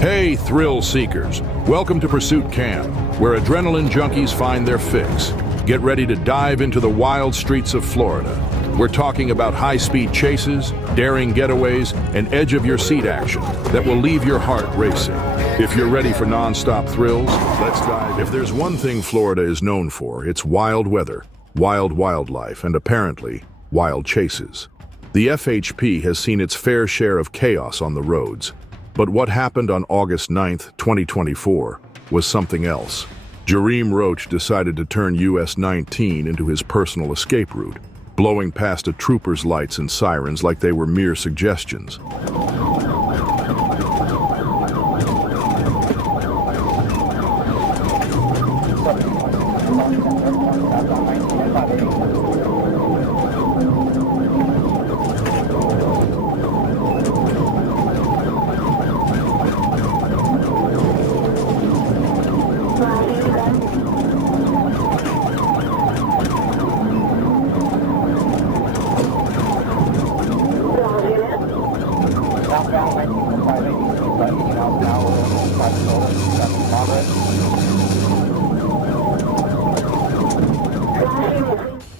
Hey, thrill seekers. Welcome to Pursuit Camp, where adrenaline junkies find their fix. Get ready to dive into the wild streets of Florida. We're talking about high-speed chases, daring getaways, and edge-of-your-seat action that will leave your heart racing. If you're ready for non-stop thrills, let's dive. If there's one thing Florida is known for, it's wild weather, wild wildlife, and apparently, wild chases. The FHP has seen its fair share of chaos on the roads. But what happened on August 9th, 2024, was something else. Jareem Roach decided to turn US 19 into his personal escape route, blowing past a trooper's lights and sirens like they were mere suggestions.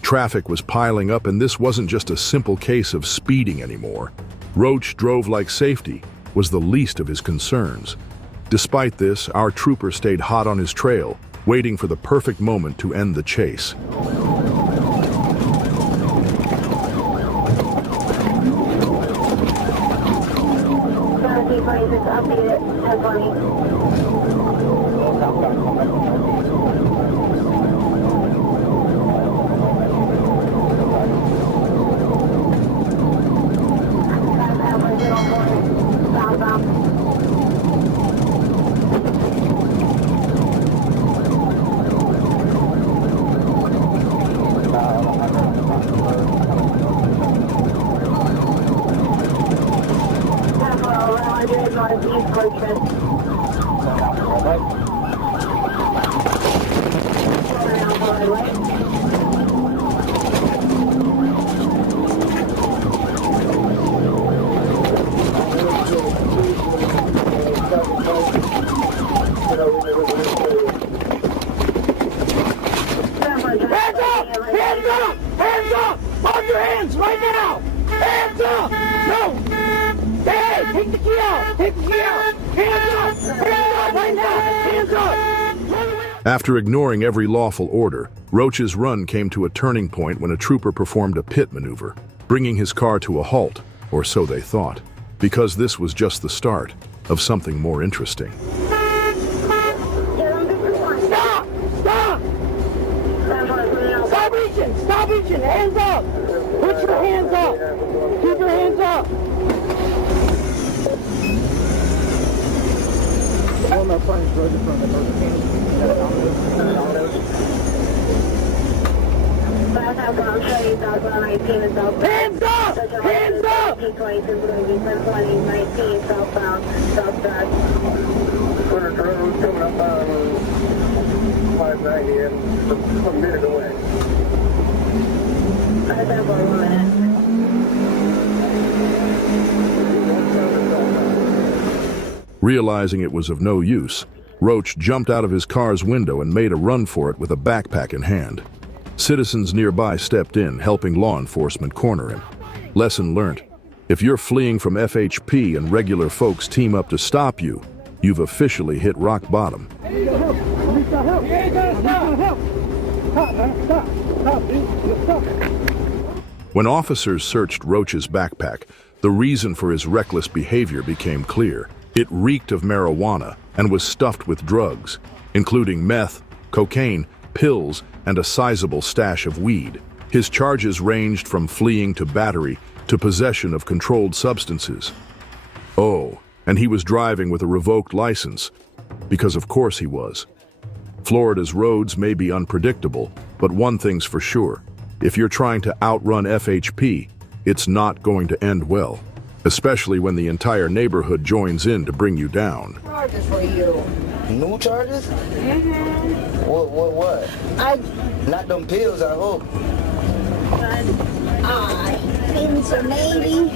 Traffic was piling up, and this wasn't just a simple case of speeding anymore. Roach drove like safety was the least of his concerns. Despite this, our trooper stayed hot on his trail, waiting for the perfect moment to end the chase. After ignoring every lawful order, Roach's run came to a turning point when a trooper performed a pit maneuver, bringing his car to a halt, or so they thought, because this was just the start of something more interesting. Stop! Stop! Stop reaching! Stop reaching! Hands up! Put your hands up! Keep your hands up! Hands up! Hands up! Coming up on 590 and some minute away. Realizing it was of no use, Roach jumped out of his car's window and made a run for it with a backpack in hand. Citizens nearby stepped in, helping law enforcement corner him. Lesson learned: if you're fleeing from FHP and regular folks team up to stop you, you've officially hit rock bottom. When officers searched Roach's backpack, the reason for his reckless behavior became clear. It reeked of marijuana and was stuffed with drugs, including meth, cocaine, pills, and a sizable stash of weed. His charges ranged from fleeing to battery to possession of controlled substances. Oh, and he was driving with a revoked license, because of course he was. Florida's roads may be unpredictable, but one thing's for sure: if you're trying to outrun FHP, it's not going to end well, especially when the entire neighborhood joins in to bring you down. Charges for you. New charges? Mm-hmm. What? Not them pills, I hope. I think so, maybe.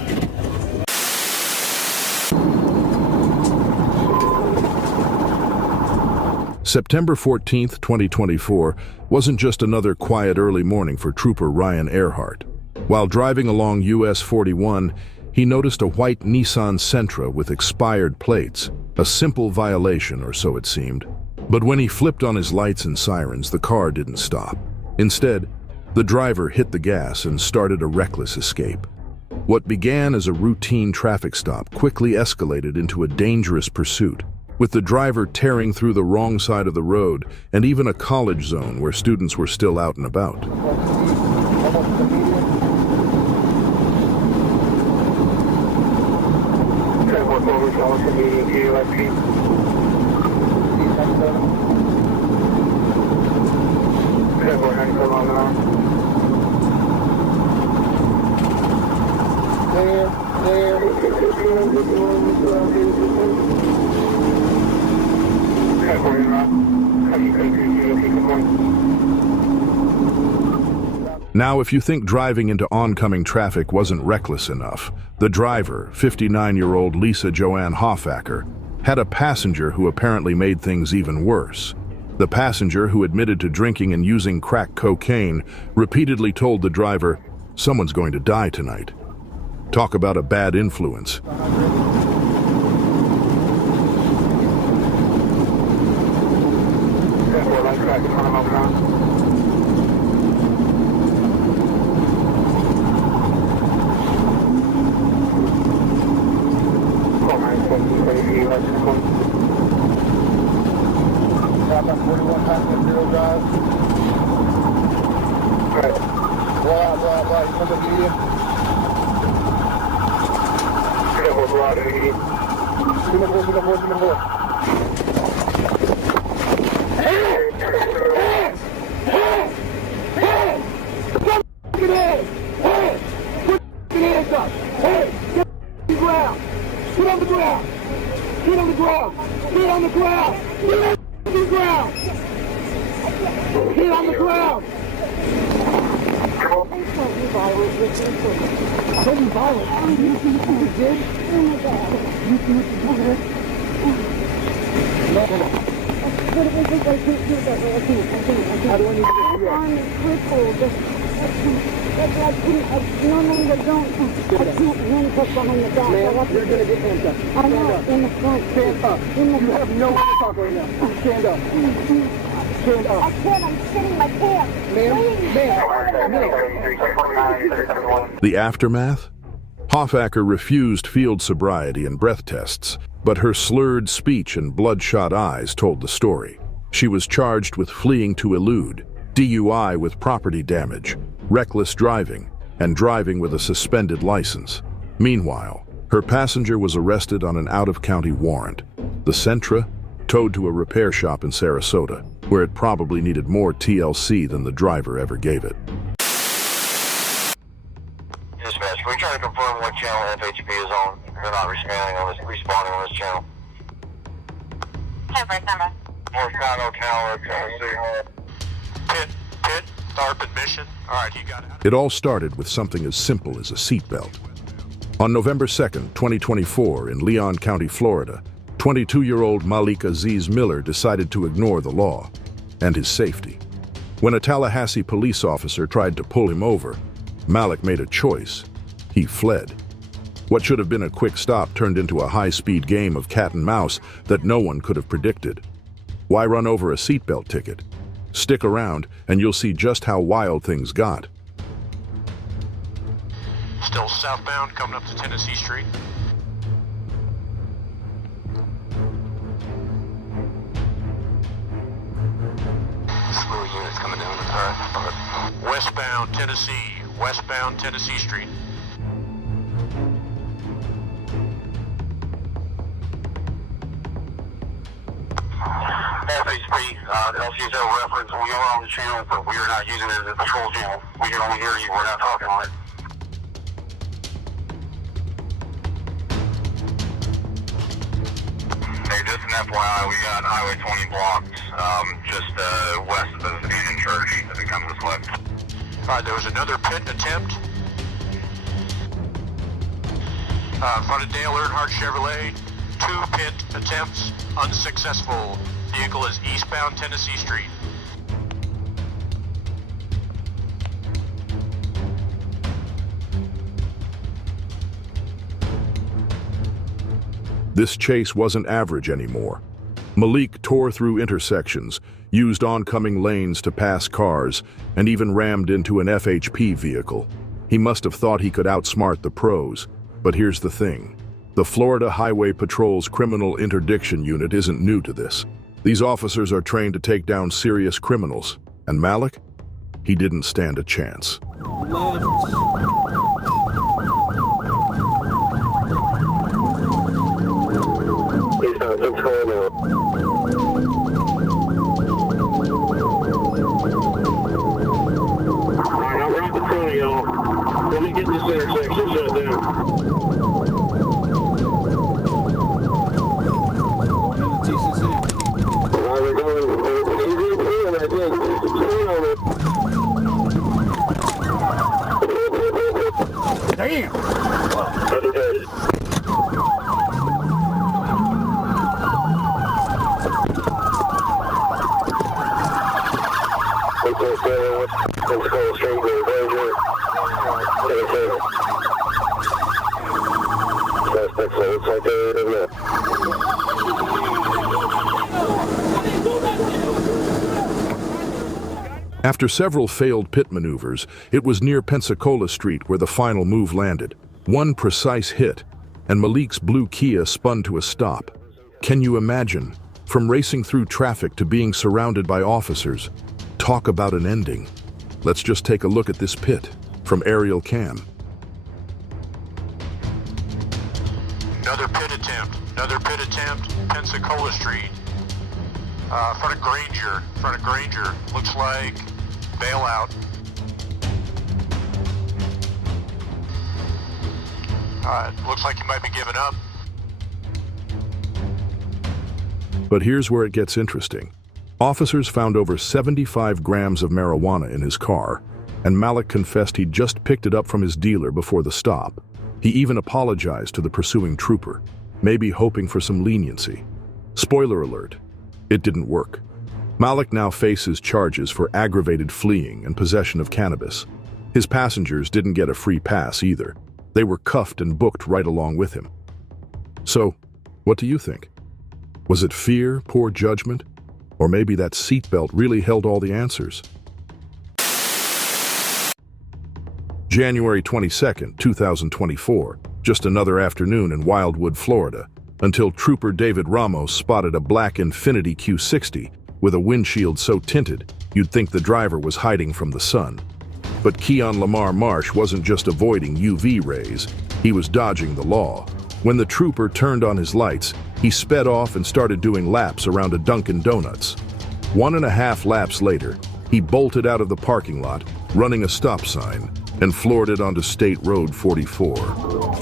September 14th, 2024 wasn't just another quiet early morning for Trooper Ryan Earhart. While driving along US 41, he noticed a white Nissan Sentra with expired plates, a simple violation or so it seemed. But when he flipped on his lights and sirens, the car didn't stop. Instead, the driver hit the gas and started a reckless escape. What began as a routine traffic stop quickly escalated into a dangerous pursuit, with the driver tearing through the wrong side of the road and even a college zone where students were still out and about. Now, if you think driving into oncoming traffic wasn't reckless enough, the driver, 59-year-old Lisa Joanne Hoffacker, had a passenger who apparently made things even worse. The passenger, who admitted to drinking and using crack cocaine, repeatedly told the driver, "Someone's going to die tonight." Talk about a bad influence. The aftermath? Hoffacker refused field sobriety and breath tests, but her slurred speech and bloodshot eyes told the story. She was charged with fleeing to elude, DUI with property damage, reckless driving, and driving with a suspended license. Meanwhile, her passenger was arrested on an out-of-county warrant. The Sentra towed to a repair shop in Sarasota, where it probably needed more TLC than the driver ever gave it. Dispatch, we're trying to confirm what channel FHP is on. They're not responding on this channel. Break number. Northbound Ocala, Tennessee. Pit, start admission. All right, you got it. It all started with something as simple as a seatbelt. On November 2nd, 2024, in Leon County, Florida, 22-year-old Malik Aziz Miller decided to ignore the law and his safety. When a Tallahassee police officer tried to pull him over, Malik made a choice. He fled. What should have been a quick stop turned into a high-speed game of cat and mouse that no one could have predicted. Why run over a seatbelt ticket? Stick around and you'll see just how wild things got. Still southbound, coming up to Tennessee Street. Smooth units coming down. All right. Westbound Tennessee Street. FHP, LCSO reference, we are on the channel, but we are not using it as a patrol channel. We can only hear you, we're not talking on it. Hey, just an FYI, we got Highway 20 blocked, just west of the Indian Church as it comes this way. All right, there was another pit attempt. In front of Dale Earnhardt Chevrolet. 2 pit attempts, unsuccessful. Vehicle is eastbound Tennessee Street. This chase wasn't average anymore. Malik tore through intersections, used oncoming lanes to pass cars, and even rammed into an FHP vehicle. He must have thought he could outsmart the pros. But here's the thing. The Florida Highway Patrol's Criminal Interdiction Unit isn't new to this. These officers are trained to take down serious criminals. And Malik? He didn't stand a chance. Let me get this intersection shut down. We're going, I think. Damn! Let's go straight to the danger. That's it. It's like they're in there. After several failed pit maneuvers, it was near Pensacola Street where the final move landed. One precise hit, and Malik's blue Kia spun to a stop. Can you imagine? From racing through traffic to being surrounded by officers. Talk about an ending. Let's just take a look at this pit from aerial cam. Another pit attempt. Pensacola Street. Front of Granger. Looks like bailout. Looks like you might be giving up. But here's where it gets interesting. Officers found over 75 grams of marijuana in his car, and Malik confessed he'd just picked it up from his dealer before the stop. He even apologized to the pursuing trooper, maybe hoping for some leniency. Spoiler alert, it didn't work. Malik now faces charges for aggravated fleeing and possession of cannabis. His passengers didn't get a free pass either. They were cuffed and booked right along with him. So, what do you think? Was it fear, poor judgment? Or maybe that seatbelt really held all the answers? January 22nd, 2024, just another afternoon in Wildwood, Florida, until Trooper David Ramos spotted a black Infiniti Q60 with a windshield so tinted you'd think the driver was hiding from the sun. But Keon Lamar Marsh wasn't just avoiding UV rays, he was dodging the law. When the trooper turned on his lights, he sped off and started doing laps around a Dunkin' Donuts. 1.5 laps later, he bolted out of the parking lot, running a stop sign, and floored it onto State Road 44.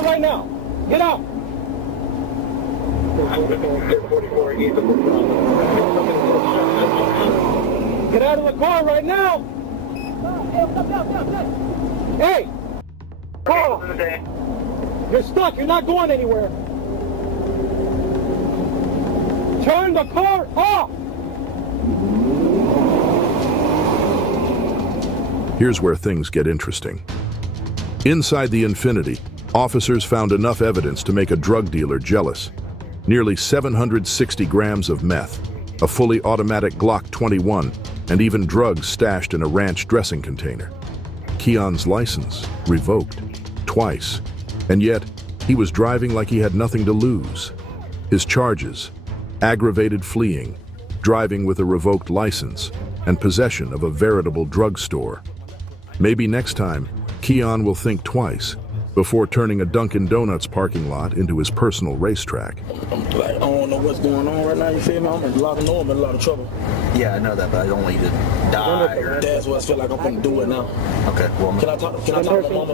Right now, get out. Get out of the car right now. Hey! Carl! You're stuck. You're not going anywhere. Turn the car off! Here's where things get interesting. Inside the Infiniti, officers found enough evidence to make a drug dealer jealous. Nearly 760 grams of meth, a fully automatic Glock 21, and even drugs stashed in a ranch dressing container. Keon's license revoked twice, and yet he was driving like he had nothing to lose. His charges: aggravated fleeing, driving with a revoked license, and possession of a veritable drugstore. Maybe next time, Keon will think twice before turning a Dunkin' Donuts parking lot into his personal racetrack. I don't know what's going on right now, you feel me? I'm in a lot of trouble. Yeah, I know that, but I don't want you to die. That's what I feel like I'm gonna do it now. Okay, well, Can I talk to mama?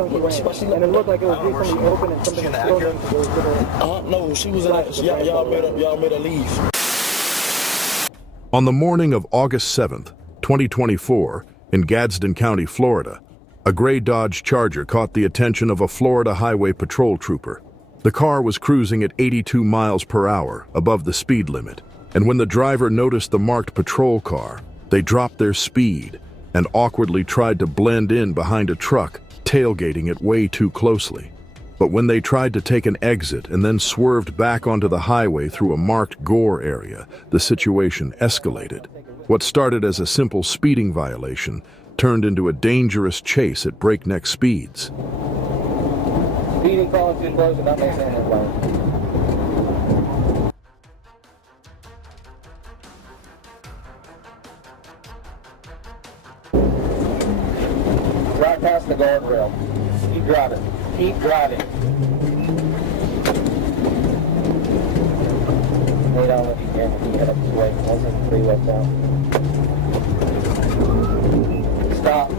And it looked like it was recently open and something was thrown into the No, she was in that. Y'all made her leave. On the morning of August 7th, 2024, in Gadsden County, Florida, a gray Dodge Charger caught the attention of a Florida Highway Patrol trooper. The car was cruising at 82 miles per hour, above the speed limit, and when the driver noticed the marked patrol car, they dropped their speed and awkwardly tried to blend in behind a truck, tailgating it way too closely. But when they tried to take an exit and then swerved back onto the highway through a marked gore area, the situation escalated. What started as a simple speeding violation turned into a dangerous chase at breakneck speeds. speeding, calling too close, and not maintaining his lane. Right past the guardrail. Keep driving. Keep driving. Lay down if you can. You can head up this way. Once it's 3 left down. Stop.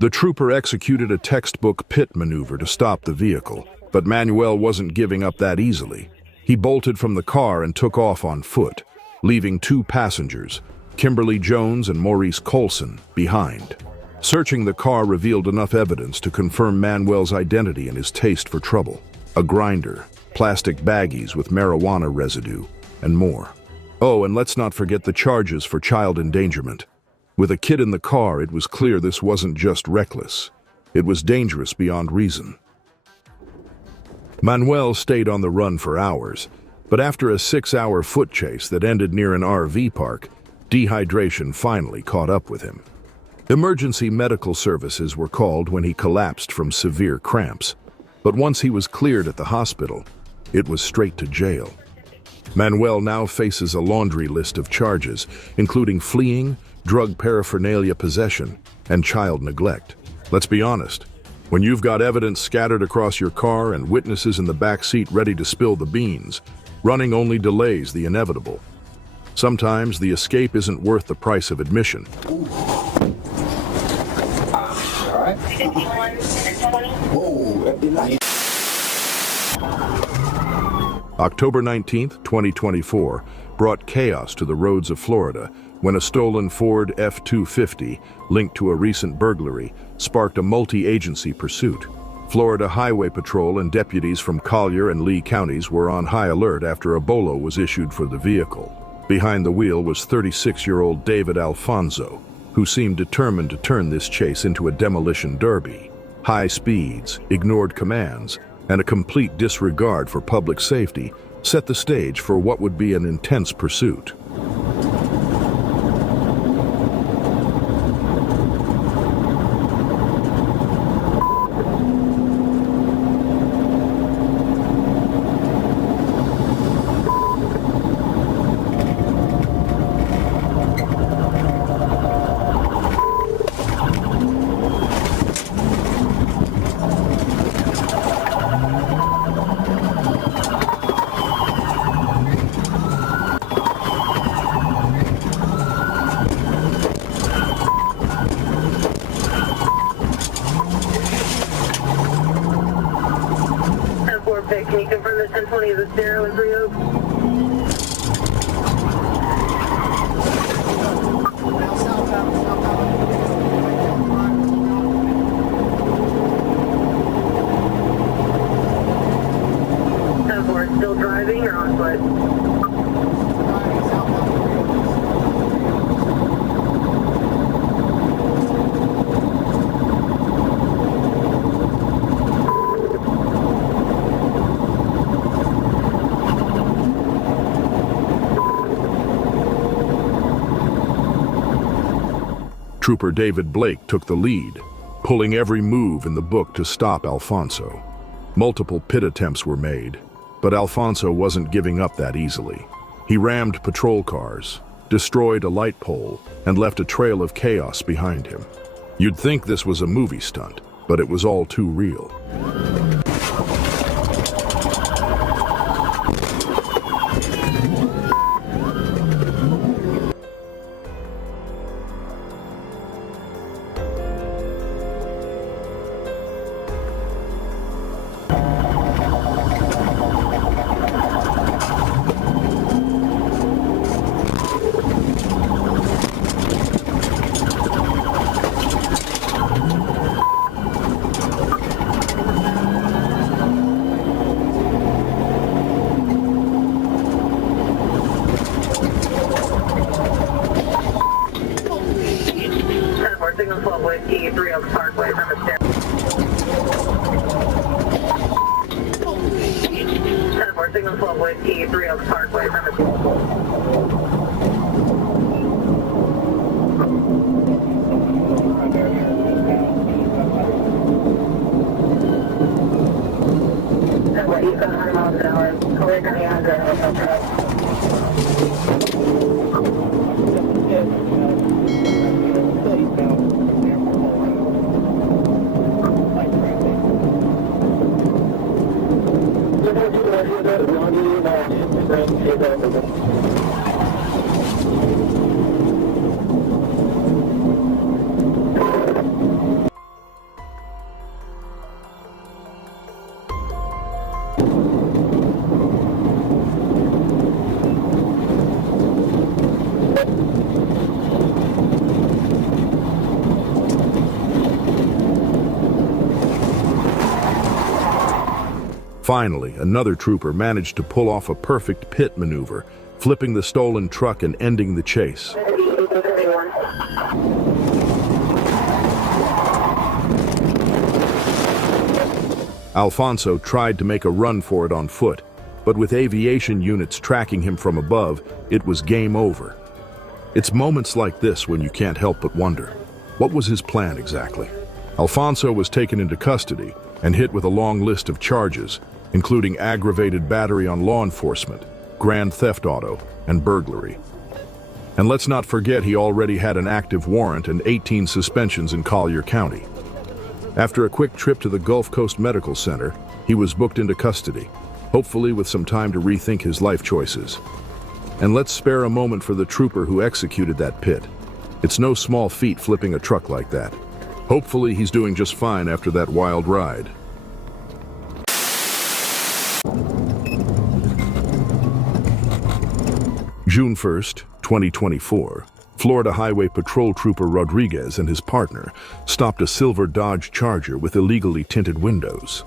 The trooper executed a textbook pit maneuver to stop the vehicle, but Manuel wasn't giving up that easily. He bolted from the car and took off on foot, leaving 2 passengers, Kimberly Jones and Maurice Colson, behind. Searching the car revealed enough evidence to confirm Manuel's identity and his taste for trouble: a grinder, plastic baggies with marijuana residue, and more. Oh, and let's not forget the charges for child endangerment. With a kid in the car, it was clear this wasn't just reckless. It was dangerous beyond reason. Manuel stayed on the run for hours, But after a 6-hour foot chase that ended near an RV park, dehydration finally caught up with him. Emergency medical services were called when he collapsed from severe cramps, but once he was cleared at the hospital, it was straight to jail. Manuel now faces a laundry list of charges, including fleeing, drug paraphernalia possession, and child neglect. Let's be honest, when you've got evidence scattered across your car and witnesses in the back seat ready to spill the beans, running only delays the inevitable. Sometimes the escape isn't worth the price of admission. October 19th, 2024, brought chaos to the roads of Florida when a stolen Ford F-250, linked to a recent burglary, sparked a multi-agency pursuit. Florida Highway Patrol and deputies from Collier and Lee counties were on high alert after a bolo was issued for the vehicle. Behind the wheel was 36-year-old David Alfonso, who seemed determined to turn this chase into a demolition derby. High speeds, ignored commands, and a complete disregard for public safety set the stage for what would be an intense pursuit. Can you confirm that 1020 is a stereo in Three Oaks? Still driving or on foot? Trooper David Blake took the lead, pulling every move in the book to stop Alfonso. Multiple pit attempts were made, but Alfonso wasn't giving up that easily. He rammed patrol cars, destroyed a light pole, and left a trail of chaos behind him. You'd think this was a movie stunt, but it was all too real. Signal 12 Whiskey, 3 Oaks Parkway, from the stair. 10-4, Signal 12 Whiskey, 3 Oaks Parkway, from the What you got 100 miles an hour, away from the Andrew. Finally, another trooper managed to pull off a perfect pit maneuver, flipping the stolen truck and ending the chase. Alfonso tried to make a run for it on foot, but with aviation units tracking him from above, it was game over. It's moments like this when you can't help but wonder, what was his plan exactly? Alfonso was taken into custody and hit with a long list of charges, including aggravated battery on law enforcement, grand theft auto, and burglary. And let's not forget he already had an active warrant and 18 suspensions in Collier County. After a quick trip to the Gulf Coast Medical Center, he was booked into custody, hopefully with some time to rethink his life choices. And let's spare a moment for the trooper who executed that pit. It's no small feat flipping a truck like that. Hopefully he's doing just fine after that wild ride. June 1st, 2024, Florida Highway Patrol Trooper Rodriguez and his partner stopped a silver Dodge Charger with illegally tinted windows.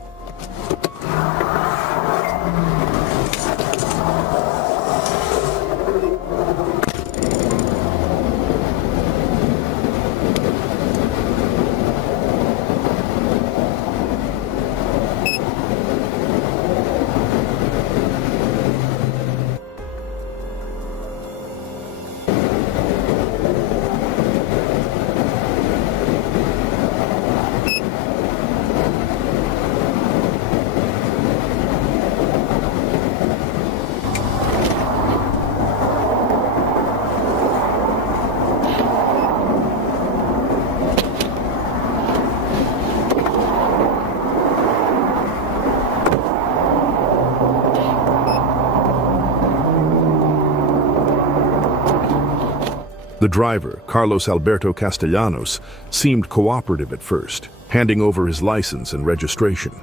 The driver, Carlos Alberto Castellanos, seemed cooperative at first, handing over his license and registration.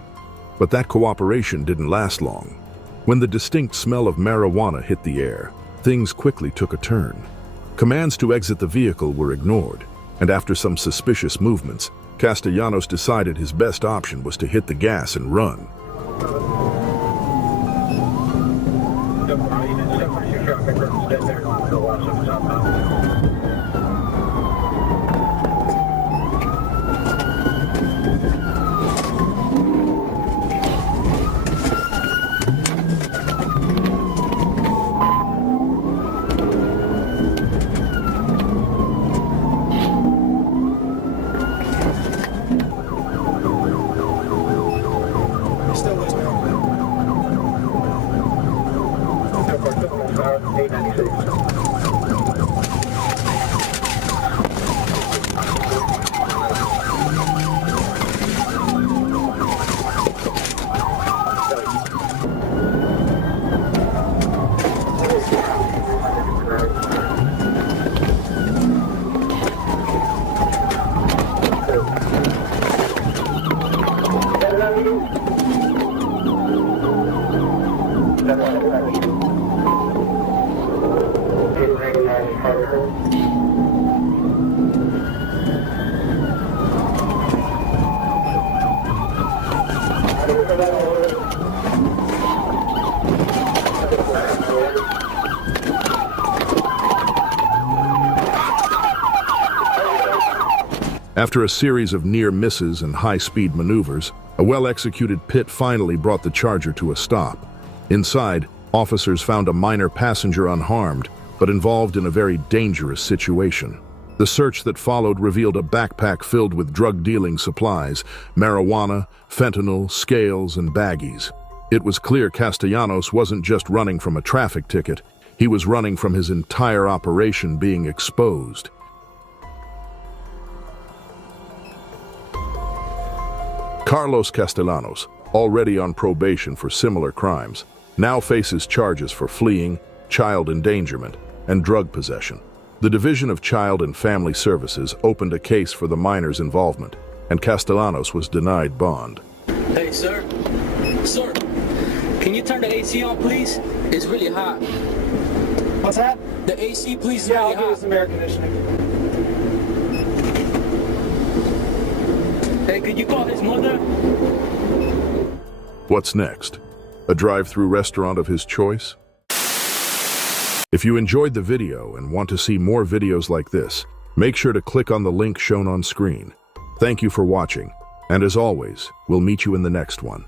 But that cooperation didn't last long. When the distinct smell of marijuana hit the air, things quickly took a turn. Commands to exit the vehicle were ignored, and after some suspicious movements, Castellanos decided his best option was to hit the gas and run. After a series of near misses and high-speed maneuvers, a well-executed pit finally brought the Charger to a stop. Inside, officers found a minor passenger unharmed, but involved in a very dangerous situation. The search that followed revealed a backpack filled with drug-dealing supplies, marijuana, fentanyl, scales, and baggies. It was clear Castellanos wasn't just running from a traffic ticket, he was running from his entire operation being exposed. Carlos Castellanos, already on probation for similar crimes, now faces charges for fleeing, child endangerment, and drug possession. The Division of Child and Family Services opened a case for the minor's involvement, and Castellanos was denied bond. Hey, sir. Sir, can you turn the AC on, please? It's really hot. What's that? The AC, please, is Yeah, really I'll give you hot. some air conditioning. Hey, could you call his mother? What's next? A drive-through restaurant of his choice? If you enjoyed the video and want to see more videos like this, make sure to click on the link shown on screen. Thank you for watching, and as always, we'll meet you in the next one.